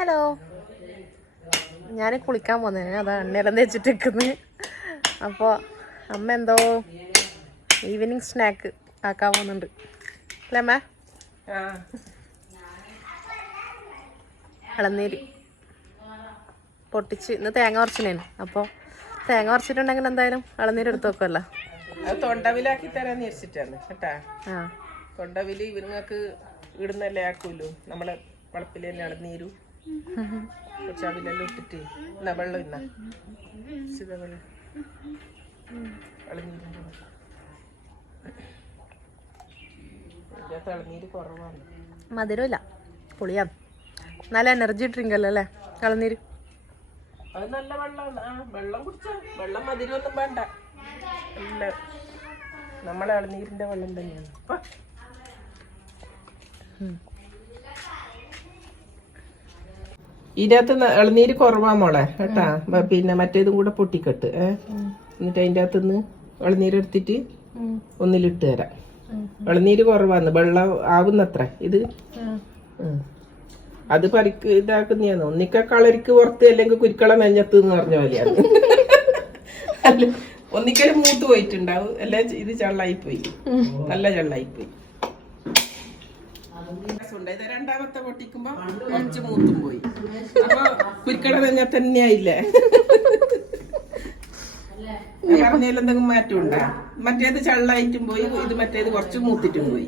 Hello. ഞാൻ കുളിക്കാൻ പോന്നെ അതാ എണ്ണയെല്ലാം തേച്ചിട്ട് നിൽക്കുന്നത് അപ്പോൾ അമ്മ എന്തോ ഈവനിങ് സ്നാക്ക് ആക്കാൻ പോകുന്നുണ്ട് അല്ലേ അമ്മ? ഇളനീര്. പൊട്ടിച്ച് ഇന്ന് തേങ്ങ ഉറച്ചിനേനു അപ്പോൾ തേങ്ങ കുറച്ചിട്ടുണ്ടെങ്കിൽ എന്തായാലും ഇളനീര് എടുത്ത് വെക്കുമല്ലോ തൊണ്ടവിലാക്കി തരാന്ന് വിചാരിച്ചിട്ടാണ് കേട്ടാ. തൊണ്ടവിൽ ഇവരുങ്ങൾക്ക് ഇടുന്നല്ലേ ആക്കൂലോ നമ്മളെ വളപ്പിൽ തന്നെ ഇളനീരു. കുറച്ച് അവിലെല്ലാം ഇട്ടിട്ട് എന്നാ വെള്ളം ഇന്ന. വെള്ളം. ഇളനീരിന്റെ. കുറവാണ്. മധുരമില്ല. പുളിയാണ്. നല്ല എനർജി ഡ്രിങ്ക് അല്ലേ അല്ലേ? ഇളനീര് അത് നല്ല വെള്ളമാണ്. ആ വെള്ളം കുടിച്ചാ വെള്ളം മധുരമൊന്നും വേണ്ട. നല്ല നമ്മളെ ഇളനീരിന്റെ വെള്ളം തന്നെയാണ്. അപ്പൊ ഇതിനകത്ത് ഇളനീര് കുറവാ മോളെ കേട്ടാ? പിന്നെ മറ്റേതും കൂടെ പൊട്ടിക്കെട്ട് ഏ? എന്നിട്ട് അതിന്റെ അകത്ത് നിന്ന് ഇളനീര് എടുത്തിട്ട് ഒന്നിലിട്ട് തരാം. ഇളനീര് കുറവാന്ന് വെള്ളം ആവുന്നത്ര ഇത്? അത് പരിക്ക് ഇതാക്കുന്നതാണ്. ഒന്നിക്ക കളരിക്ക് പുറത്ത് അല്ലെങ്കിൽ കുരുക്കള മെഞ്ഞത്ത് എന്ന് പറഞ്ഞ പോലെയാണ്. അല്ല. മൂത്ത് പോയിട്ടുണ്ടാവും. അല്ലെ ഇത് ചള്ളായി പോയി നല്ല ചള്ളായി പോയി ഇത് രണ്ടാമത്തെ പൊട്ടിക്കുമ്പോ അഞ്ച് മൂത്തും പോയി. അപ്പൊ കുരുക്കള നെഞ്ഞ തന്നെയായില്ലേ? പറഞ്ഞതിൽ എന്തെങ്കിലും മാറ്റം ഉണ്ടാ മറ്റേത് ചള്ളായിട്ടും പോയി ഇത് മറ്റേത് കുറച്ച് മൂത്തിട്ടും പോയി.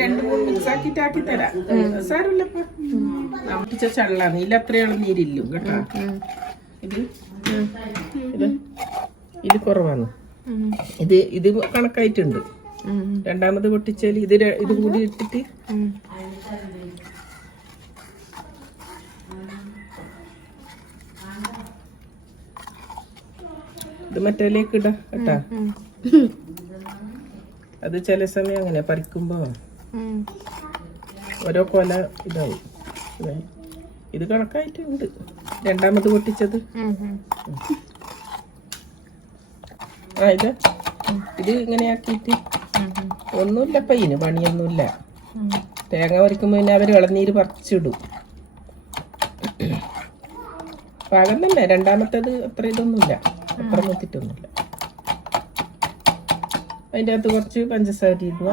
രണ്ടു മൂന്ന് മിക്സ് ആക്കിട്ട് ആക്കി തരാം സാരമില്ലപ്പ പൊട്ടിച്ച ചള്ളാണ്. ഇതിൽ അത്രയുള്ള ഇളനീരില്ലും കേട്ടോ. ഇത്? ഇത്? ഇത് കുറവാണ്. ഇത് ഇത് കണക്കായിട്ടുണ്ട്. രണ്ടാമത് പൊട്ടിച്ചാൽ ഇത് ഇത് കൂടി ഇട്ടിട്ട് ഇത് മറ്റേലേക്ക് ഇടാ കേട്ടാ. അത് ചില സമയം അങ്ങനെ പറിക്കുമ്പോ ഓരോ കൊല ഇതാവും. ഇതേ. കണക്കായിട്ടുണ്ട്. രണ്ടാമത് പൊട്ടിച്ചത്. ആ ഇത്. ഇത് ഇങ്ങനെ ഒന്നുമില്ല പയ്യന് പണിയൊന്നുമില്ല. തേങ്ങ പറിക്കുമ്പോ പിന്നെ അവർ ഇളനീര് പറിച്ചിടും. പാകം രണ്ടാമത്തേത് അത്ര ഇതൊന്നുമില്ല. അത്ര മുത്തിട്ടൊന്നുമില്ല അതിന്റെ അകത്ത് കുറച്ച് പഞ്ചസാര ഇടുക.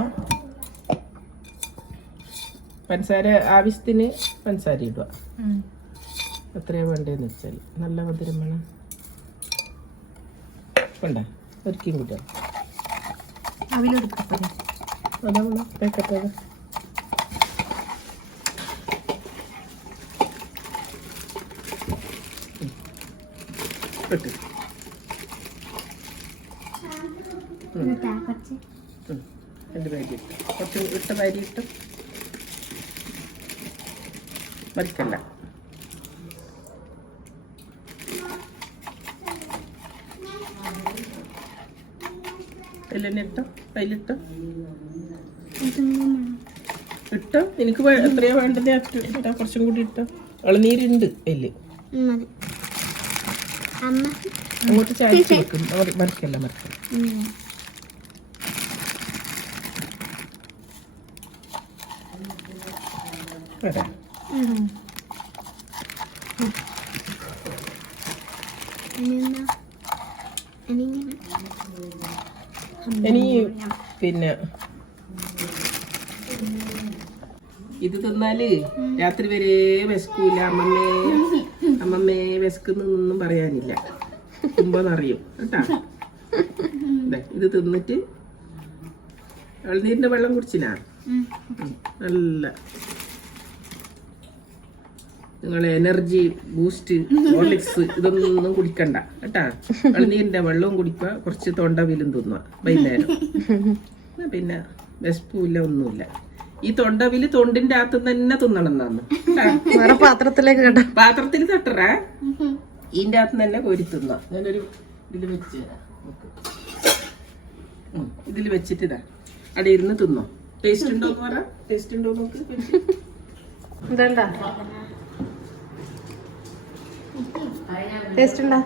പഞ്ചസാര ആവശ്യത്തിന് പഞ്ചസാര ഇടുക. എത്രയാണ് വേണ്ടതെന്ന് വെച്ചാൽ നല്ല മധുരം വേണം വേണ്ട ഒരിക്കലും കൂട്ടാം അതാണ് പേക്കത്തത് ഇട്ട്. ഉം. രണ്ട് പാരി ഇട്ട്. കുറച്ച് ഇട്ട പാരി ഇട്ട്. മറിക്കല്ല അതിലെന്നെ ഇട്ടോ അതിലിട്ടോ ഇട്ടോ. എനിക്ക് വേ- എത്രയാ വേണ്ടത്? ഇട്ടോ കുറച്ചും കൂടി ഇട്ടോ. ഇളനീരുണ്ട് അതിൽ അങ്ങോട്ട് ചായച്ച് വെക്കും. മറക്കല്ല മറിക്കല്ല. വരാം. ഇനി പിന്നെ ഇത് തിന്നാൽ രാത്രി വരെ വിശക്കൂല. അമ്മമ്മേ അമ്മമ്മേ വിശക്കുന്നൊന്നും പറയാനില്ല. തുമ്പോന്നറിയും കേട്ടാ? ഇത് തിന്നിട്ട് ഇളനീരിന്റെ വെള്ളം കുടിച്ചില്ല നല്ല നിങ്ങൾ എനർജി ബൂസ്റ്റ് ഹോർലിക്സ് ഇതൊന്നും കുടിക്കണ്ട കേട്ടാ? ഇളനീരിന്റെ വെള്ളവും കുടിക്കുക കുറച്ച് തൊണ്ടവിലും തിന്നുക വൈകുന്നേരം. പിന്നെ വിശപ്പുമില്ല ഒന്നുമില്ല. ഈ തൊണ്ടവിൽ തൊണ്ടിന്റെ അകത്ത് തന്നെ തിന്നണം തന്നു പാത്രത്തിലേക്ക് പാത്രത്തിൽ തട്ടറേ. ഇതിന്റെ അകത്ത് തന്നെ കോരി തിന്ന. ഞാനൊരു ഇതിൽ വെച്ച് തരാം. ഇതിൽ ഇതിൽ വെച്ചിട്ട് ഇതാ. അവിടെ ഇരുന്ന് തിന്നോ. ടേസ്റ്റ് ഉണ്ടോ എന്ന് പറ. ടേസ്റ്റ് ഉണ്ടോ നോക്ക്. ഇതണ്ട ടേസ്റ്റ് ഉണ്ടാ?